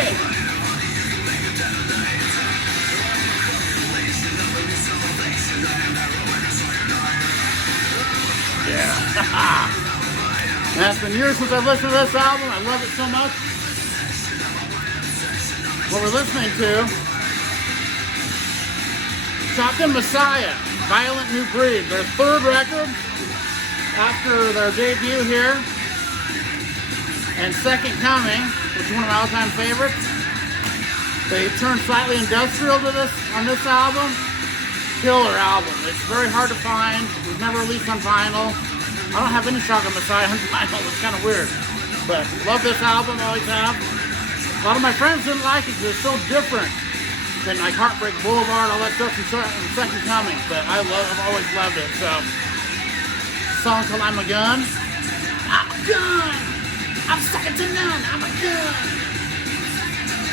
Hey! Yeah. Man, it's been years since I've listened to this album. I love it so much. What we're listening to, Shotgun Messiah, Violent New Breed, their third record after their debut here, and Second Coming, which is one of my all-time favorites. They turned slightly industrial to this on this album. Killer album. It's very hard to find. It was never released on vinyl. I don't have any Shotgun Messiah on vinyl. It's kind of weird. But love this album, always have. A lot of my friends didn't like it because it's so different than like Heartbreak Boulevard, all that stuff from Second Coming. But I've always loved it. So, song called I'm a Gun. I'm a gun. I'm second to none. I'm a gun.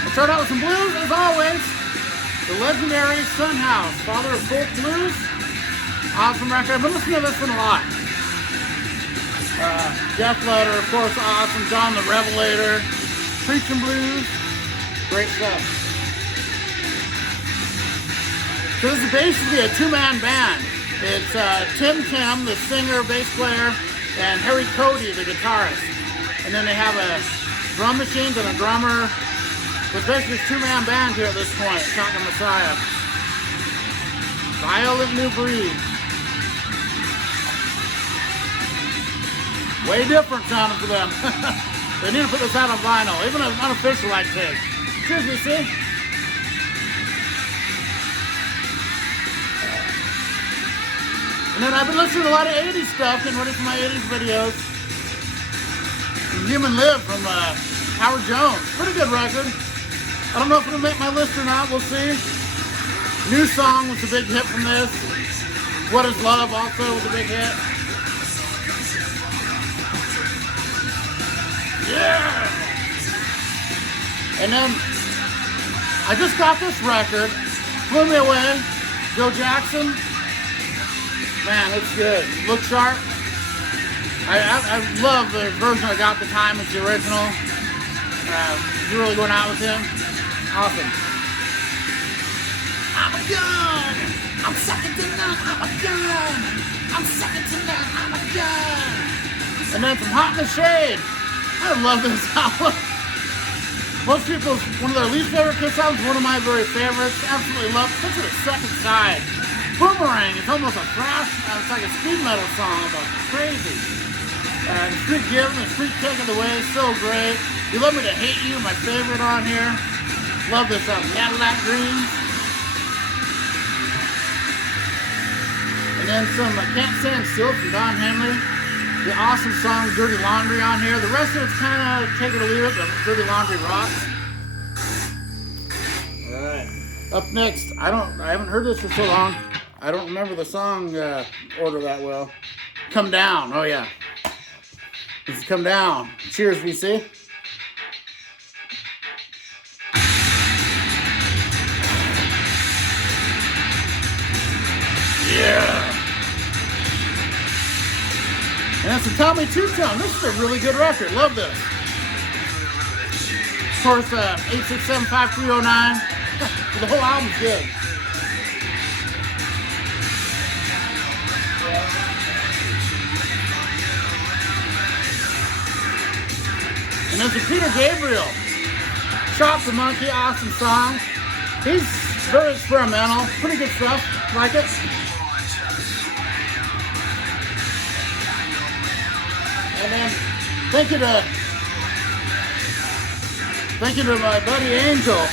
I'll start out with some blues, as always. The legendary Sunhouse, father of folk blues. Awesome record. I've been listening to this one a lot. Death Letter, of course, awesome. John the Revelator. Preaching Blues. Great stuff. So this is basically a two-man band. It's Tim Kim, the singer, bass player, and Harry Cody, the guitarist. And then they have a drum machine and a drummer. But basically it's a two-man band here at this point. Shotgun Messiah. Violent New Breed. Way different sounding for them. They need to put this out on vinyl, even an unofficial like this. Excuse me, see? And then I've been listening to a lot of 80s stuff, getting ready for my 80s videos. Human Live from Howard Jones. Pretty good record. I don't know if it'll make my list or not, we'll see. New Song was a big hit from this. What Is Love also was a big hit. Yeah! And then I just got this record. Blew me away. Joe Jackson. Man, it's good. Looks sharp. I love the version I got at the time. It's the original. You're really going out with him. Awesome. I'm a gun. I'm second to none. I'm a gun. I'm second to none. I'm a gun. And then from Hot in the Shade. I love this album. Most people's, one of their least favorite Kiss albums, one of my very favorites. Absolutely love it. Especially the second side. Boomerang, it's almost a thrash, it's like a speed metal song, but crazy. The Street Giving, the Street Taking the Way, so great. You Love Me to Hate You, my favorite on here. Love this album. Cadillac Green. And then some Can't Stand Still from Don Henley. The awesome song Dirty Laundry on here. The rest of it's kind of take it or leave it, but Dirty Laundry rocks. Alright. Up next, I haven't heard this for so long. I don't remember the song order that well. Come Down. Oh yeah. This is Come Down. Cheers, VC. Yeah. And that's a Tommy Two-Tone. This is a really good record. Love this. Of course, 867-5309. The whole album's good. And there's a Peter Gabriel. Chop the Monkey, awesome song. He's very experimental. Pretty good stuff. Like it. And then thank you to my buddy Angel.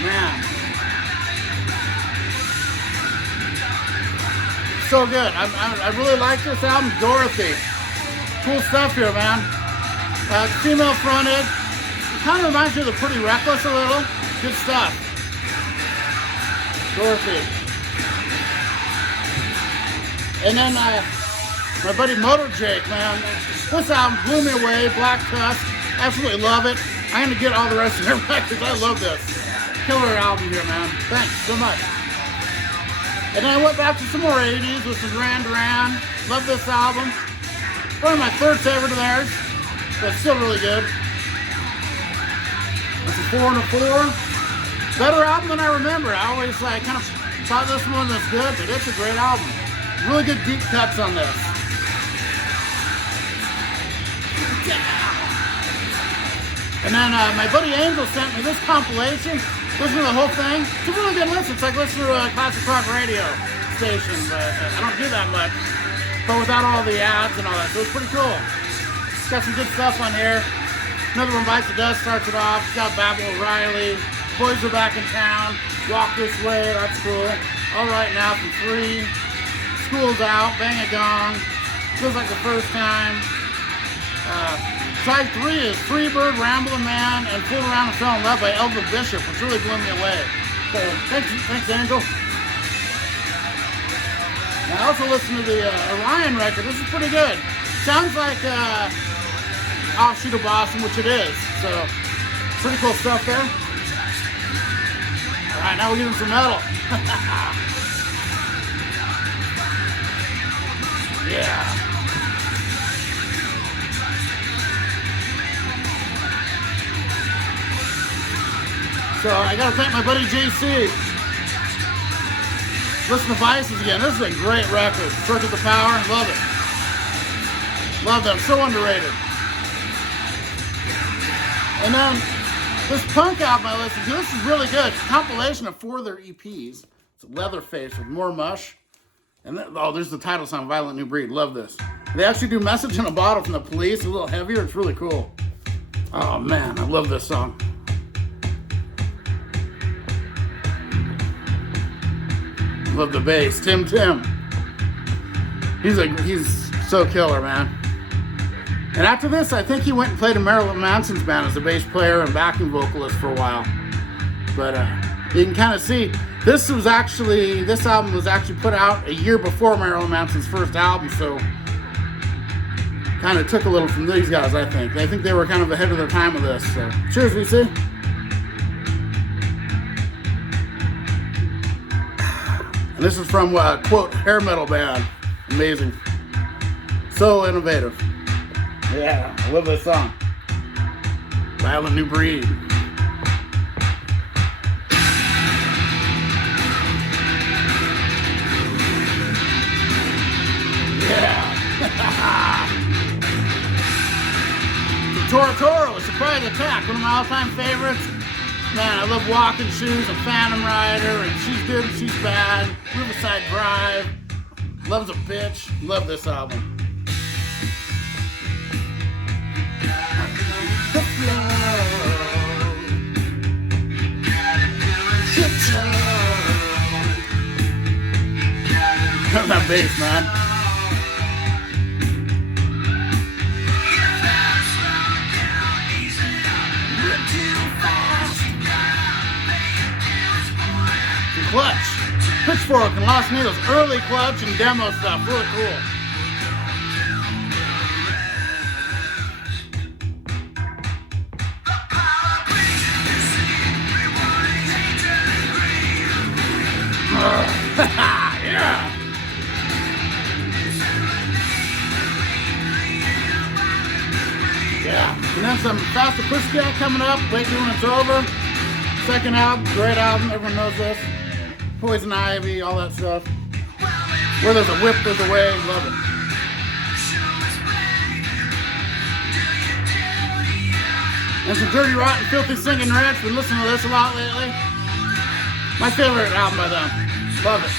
Man. So good. I really like this album, Dorothy. Cool stuff here, man. It's female fronted. It kind of reminds me of the Pretty Reckless a little. Good stuff. Dorothy. And then my buddy Motor Jake, man. This album blew me away. Black Tusk. Absolutely love it. I'm going to get all the rest of their records. I love this. Killer album here, man. Thanks so much. And then I went back to some more 80s with some Duran Duran. Love this album. Probably my third favorite of theirs. But still really good. It's a 4 and a 4. Better album than I remember. I always kind of thought this one was good, but it's a great album. Really good deep cuts on this. And then my buddy Angel sent me this compilation. Listen to the whole thing. It's a really good listen. It's like listening to a classic rock radio station, but I don't do that much. But without all the ads and all that, so it's pretty cool. It's got some good stuff on here. Another one, Bites the Dust, starts it off. It's got Babel O'Reilly. Boys Are Back in Town. Walk This Way, that's cool. All Right Now for Free. School's Out, Bang a Gong. Feels Like the First Time. Side 3 is Freebird, Ramblin' Man, and Fool Around and Fell in Love by Elva Bishop, which really blew me away. So, thanks Angel. And I also listened to the Orion record. This is pretty good. Sounds like Offshoot of Boston, which it is. So, pretty cool stuff there. Alright, now we're getting some metal. Yeah. So I gotta thank my buddy JC. Listen to Vices again. This is a great record. Circuit the Power, love it. Love them, so underrated. And then this punk album I listened to, this is really good. It's a compilation of 4 of their EPs. It's Leatherface with More Mush. And then, oh, there's the title song, Violent New Breed. Love this. They actually do Message in a Bottle from the Police, a little heavier. It's really cool. Oh man, I love this song. Love the bass. Tim. He's so killer, man. And after this, I think he went and played in Marilyn Manson's band as a bass player and backing vocalist for a while. But you can kind of see, this album was actually put out a year before Marilyn Manson's first album, so kind of took a little from these guys, I think. I think they were kind of ahead of their time with this. So, cheers, VC. And this is from, quote, hair metal band. Amazing. So innovative. Yeah, I love this song. Violent New Breed. Yeah. Toro, Surprise Attack, one of my all-time favorites. Man, I love Walking Shoes and Phantom Rider, and She's Good and She's Bad, Riverside Drive, Love's a Bitch. Love this album. That bass, man. Clutch, Pitchfork, and Lost Needles. Early Clutch and demo stuff. Really cool. Yeah. Yeah. And then some Faster Pussycat coming up. Wait till it's over. Second album, great album. Everyone knows this. Poison Ivy, all that stuff. Where there's a whip, there's a way. Love it. And some Dirty Rotten, Filthy Singing Rich. Been listening to this a lot lately. My favorite album by them. Love it.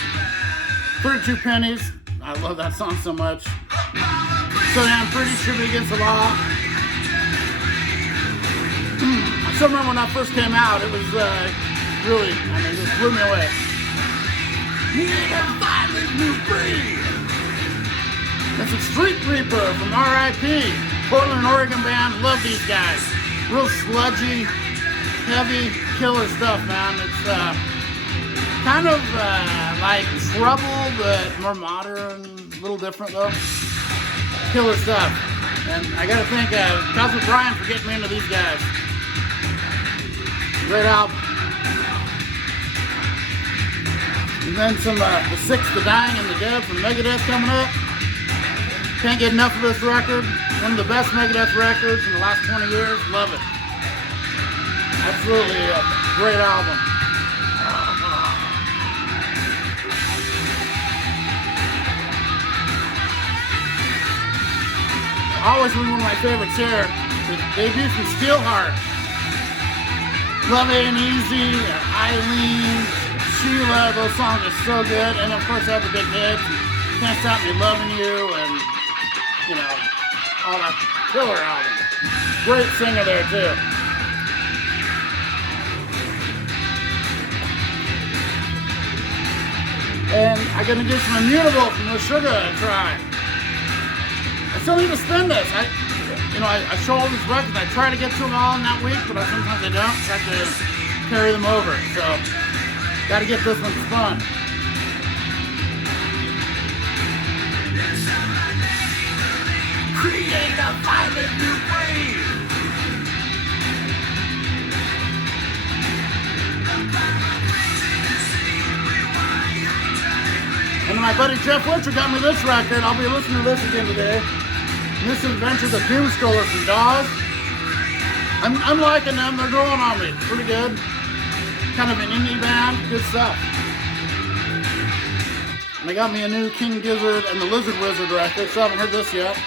32 Pennies. I love that song so much. So Damn Pretty, Tribute Against the Law. I still remember when that first came out. It was really, it just blew me away. Need a violent new breed. It's a Street Reaper from R.I.P. Portland, Oregon band. Love these guys. Real sludgy, heavy, killer stuff, man. It's kind of like Trouble, but more modern, a little different though. Killer stuff. And I gotta thank Cousin Brian for getting me into these guys. Great album. And then some The Six, The Dying, and The Dead from Megadeth coming up. Can't get enough of this record. One of the best Megadeth records in the last 20 years. Love it. Absolutely a great album. Always one of my favorites here. The debut from Steelheart. Love Ain't Easy, Eileen, Sheila, those songs are so good. And of course, they have the big hits. Can't Stop Me Loving You, and you know, all that killer album. Great singer there too. And I'm gonna give some Immutable from the Sugar a try. I still need to spin this. I show all these records. I try to get to them all in that week, but sometimes I don't. So I have to carry them over. So, got to get this one spun. Create a violent new breed. And my buddy Jeff Witcher got me this record. I'll be listening to this again today. Misadventures of Doom Scroller from Dawes. I'm liking them. They're growing on me. Pretty good. Kind of an indie band. Good stuff. And they got me a new King Gizzard and the Lizard Wizard record. So I haven't heard this yet.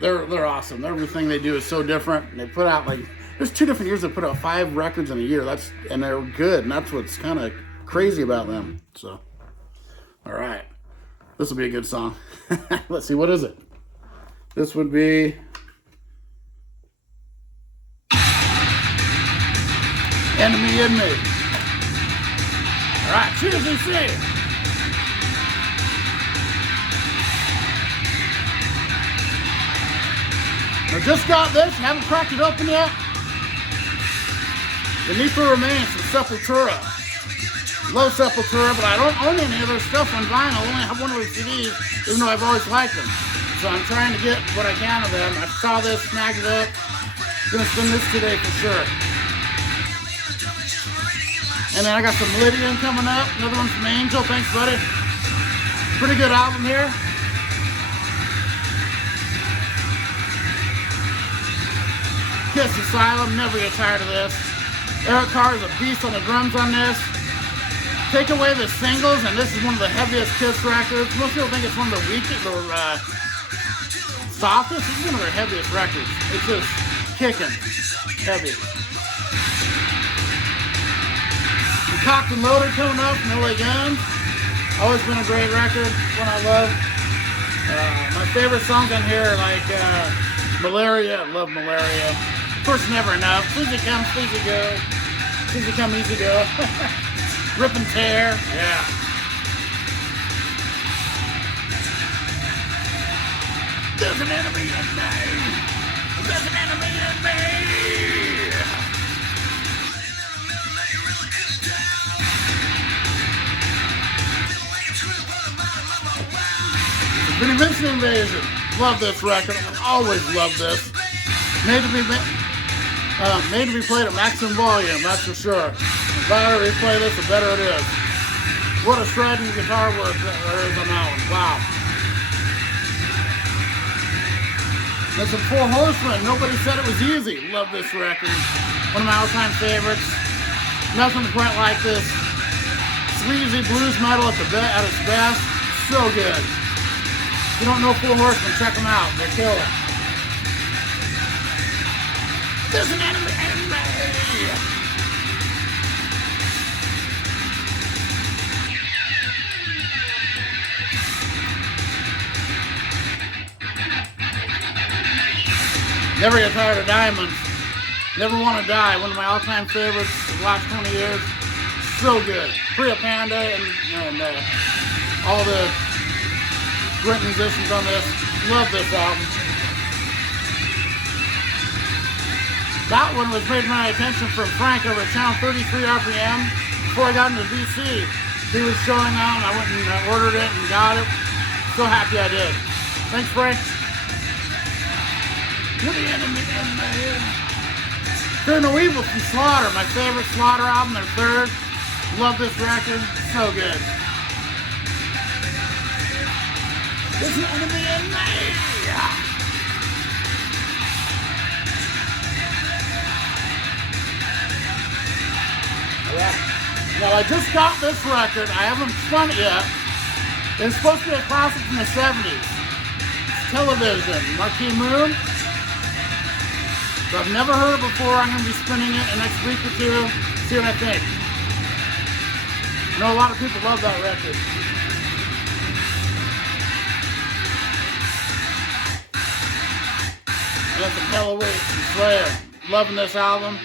They're awesome. Everything they do is so different. And they put out there's 2 different years they put out 5 records in a year. And they're good. And that's what's kind of crazy about them. So, all right. This will be a good song. Let's see, what is it? This would be Enemy in Me. All right, cheers, EC. I just got this, haven't cracked it open yet. Beneath the Remains from Sepultura. Love Sepultura, but I don't own any of their stuff on vinyl. I only have one of their CDs, even though I've always liked them. So I'm trying to get what I can of them. I saw this, snagged it up. Gonna spin this today for sure. And then I got some Lydian coming up. Another one from Angel. Thanks, buddy. Pretty good album here. Kiss Asylum. Never get tired of this. Eric Carr is a beast on the drums on this. Take away the singles, and this is one of the heaviest Kiss records. Most people think it's one of the weakest or softest. This is one of their heaviest records. It's just kicking heavy. And Cocked and Loaded coming up, No Way Guns. Always been a great record, one I love. My favorite songs on here are like Malaria. I love Malaria. Of course, Never Enough. Easy Come, Easy Go. Easy Come, Easy Go. Rip and Tear, yeah. There's an enemy in me. There's an enemy in me. The Vinnie Vincent Invasion. Love this record. I've always loved this. Made to be played at maximum volume, that's for sure. The louder we play this, the better it is. What a shredding guitar work there is on that one. Wow. There's some Four Horsemen. Nobody said it was easy. Love this record. One of my all-time favorites. Nothing quite like this. Sleazy blues metal at its best. So good. If you don't know Four Horsemen, check them out. They're killer. There's an enemy in me. Never get tired of Diamonds. Never Want to Die. One of my all-time favorites of the last 20 years. So good. Priya Panda and all the great musicians on this. Love this album. That one was paid my attention from Frank over at Channel 33 RPM. Before I got into DC, he was showing them. I went and ordered it and got it. So happy I did. Thanks, Frank. You're the enemy in me. Fear No Evil from Slaughter, my favorite Slaughter album, their third. Love this record, so good. There's an enemy in me. Well, I just got this record. I haven't spun it yet. It's supposed to be a classic from the 70s. It's Television, Marquee Moon. So I've never heard it before. I'm going to be spinning it in the next week or two. See what I think. I know a lot of people love that record. I got some Helloween from Slayer. Loving this album.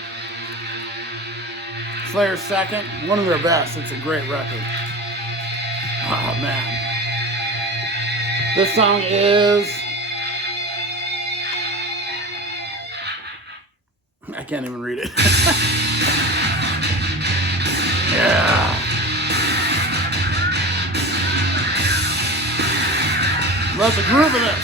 Slayer's second, one of their best. It's a great record. Oh man. This song is... I can't even read it. Yeah. Love the groove of this.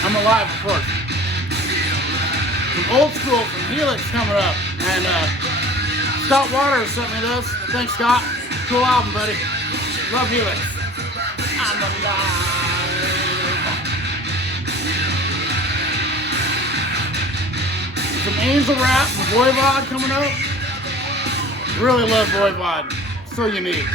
I'm Alive, of course. Some old school from Helix coming up. And Scott Waters sent me this. Thanks, Scott. Cool album, buddy. Love Helix. I'm alive. Some Angel Rap from Voivod coming up. Really love Voivod. So unique.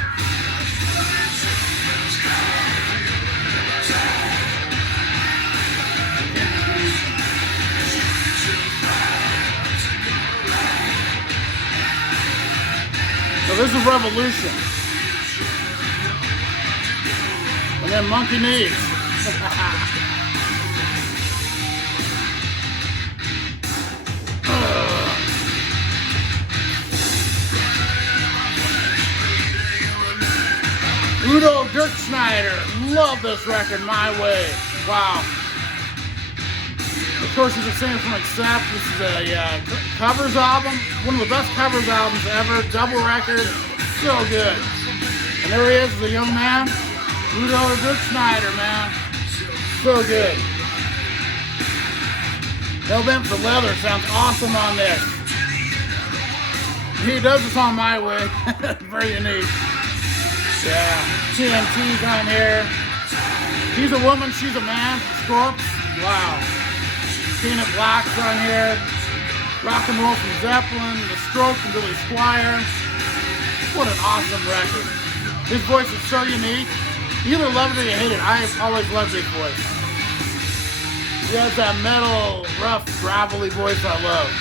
So this is Revolution. And then Monkey Knees. Udo Dirk Schneider. Love this record, My Way. Wow. Of course, he's a singer from Accept. This is a covers album. One of the best covers albums ever. Double record. So good. And there he is, the young man. Udo Dirk Schneider, man. So good. Hellbent for Leather sounds awesome on this. He does this on My Way. Very unique. Yeah. TNT's on here. He's a woman, she's a man. Scorps. Wow. Peanut Black's on here. Rock and Roll from Zeppelin. The Strokes and Billy Squier. What an awesome record. His voice is so unique. You either love it or you hate it. I've always loved his voice. He has that metal, rough, gravelly voice I love.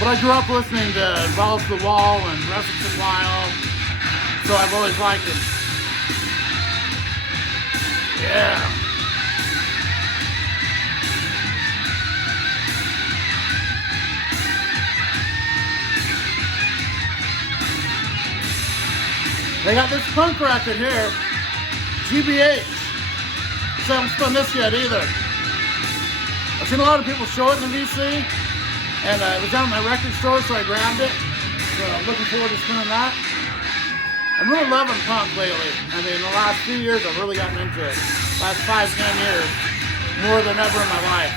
But I grew up listening to Balls to the Wall and Restless and Wild, so I've always liked him. Yeah. They got this punk record here, GBH. So I haven't spun this yet either. I've seen a lot of people show it in the VC, and it was down at my record store, so I grabbed it. So I'm looking forward to spinning that. I'm really loving punk lately. I mean, the last few years I've really gotten into it. Last 5-10 years, more than ever in my life.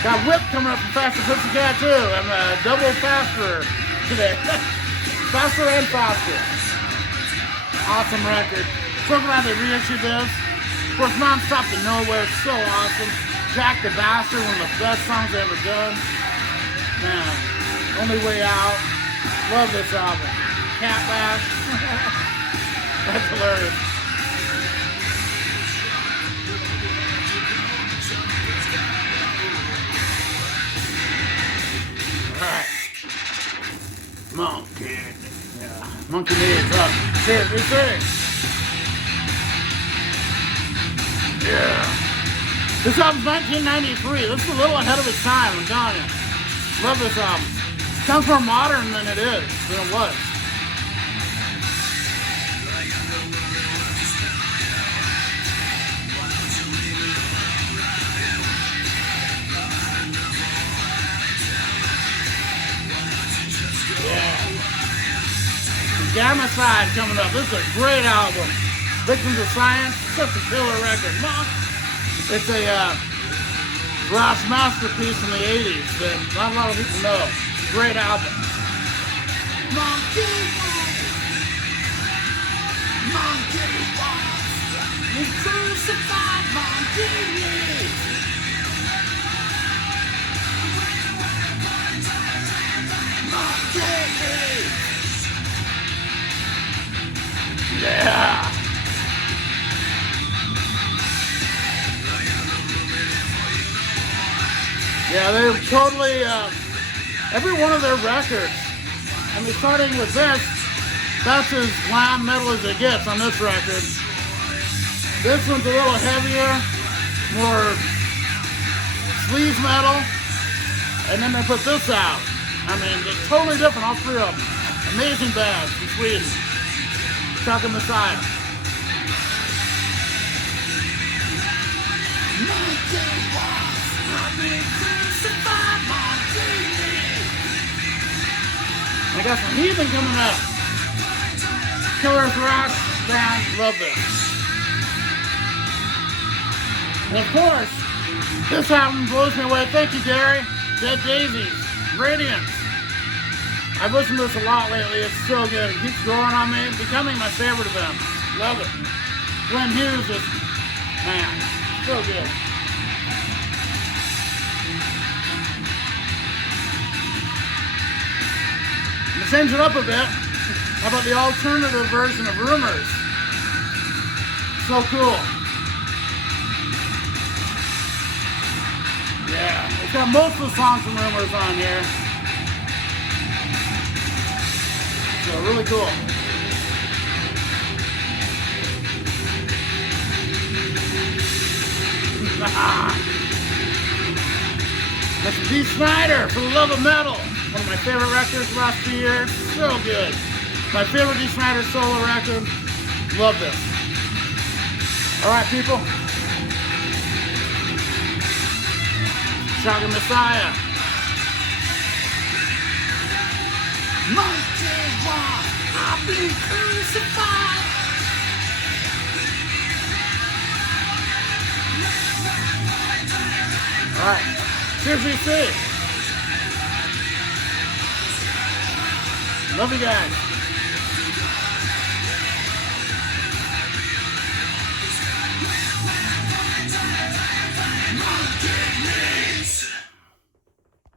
Got Whip coming up from Faster Pussycat too. I'm double faster today. Faster and faster. Awesome record. So glad they reissued this. Of course, Non-Stop to Nowhere, so awesome. Jack the Bastard, one of the best songs they ever done. Man, Only Way Out. Love this album. Cat Bash. That's hilarious. Alright. Monkey. Yeah. Monkey Knees up. Here, this thing. Yeah. This album's 1993. This is a little ahead of its time, I'm telling you. Love this album. It sounds more modern than it is, than it was. Gamma Side coming up. This is a great album. Victims of Science, such a killer record. It's a brass masterpiece from the 80s that not a lot of people know. Great album. Monkey walks. We crucified monkey. Yeah. Yeah, they totally, every one of their records, I mean, starting with this, that's as glam metal as it gets on this record. This one's a little heavier, more sleaze metal, and then they put this out. I mean, it's totally different, all three of them. Amazing band from Sweden. Talking Messiah. I got some Heathen coming up. Killer thrash band, love this. And of course, this album blows me away. Thank you, Gary. Dead Daisies, Radiance. I've listened to this a lot lately. It's so good. It keeps growing on me. Becoming my favorite of them. Love it. Glenn Hughes is, man, so good. Let's change it up a bit. How about the alternative version of Rumors? So cool. Yeah, it's got most of the songs from Rumors on here. So really cool. That's Dee Snider, For the Love of Metal. One of my favorite records the last 2 years. So good. My favorite Dee Snider solo record. Love this. Alright, people. Shotgun Messiah. Monkey walk. I've been crucified. Alright. Tipsy. Love you guys.